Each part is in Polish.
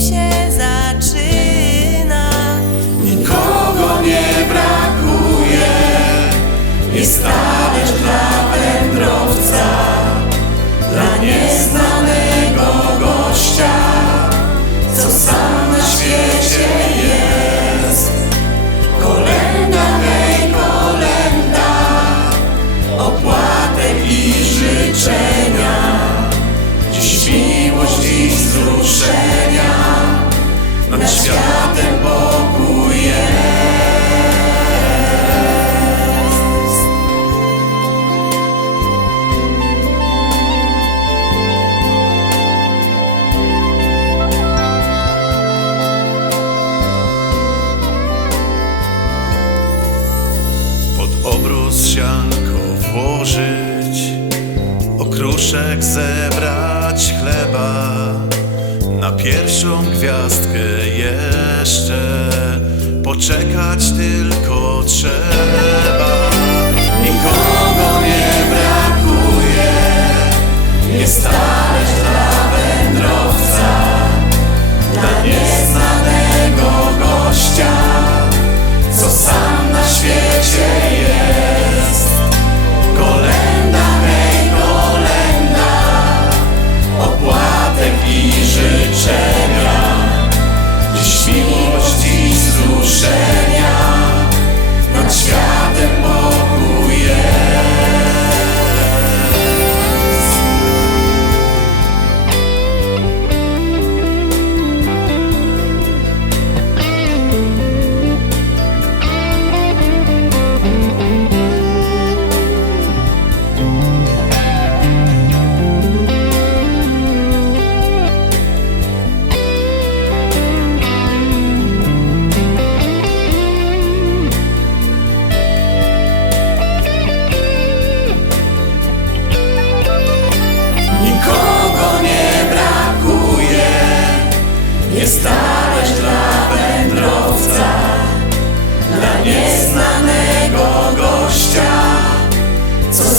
się zaczyna. okruszek zebrać chleba, na pierwszą gwiazdkę jeszcze poczekać tylko.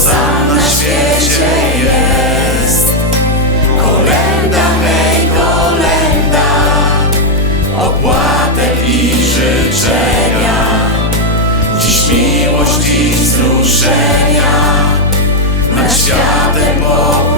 sam na świecie jest. Kolenda, hej, kolenda, opłatek i życzenia. Dziś miłość, dziś wzruszenia, nad światem Boga.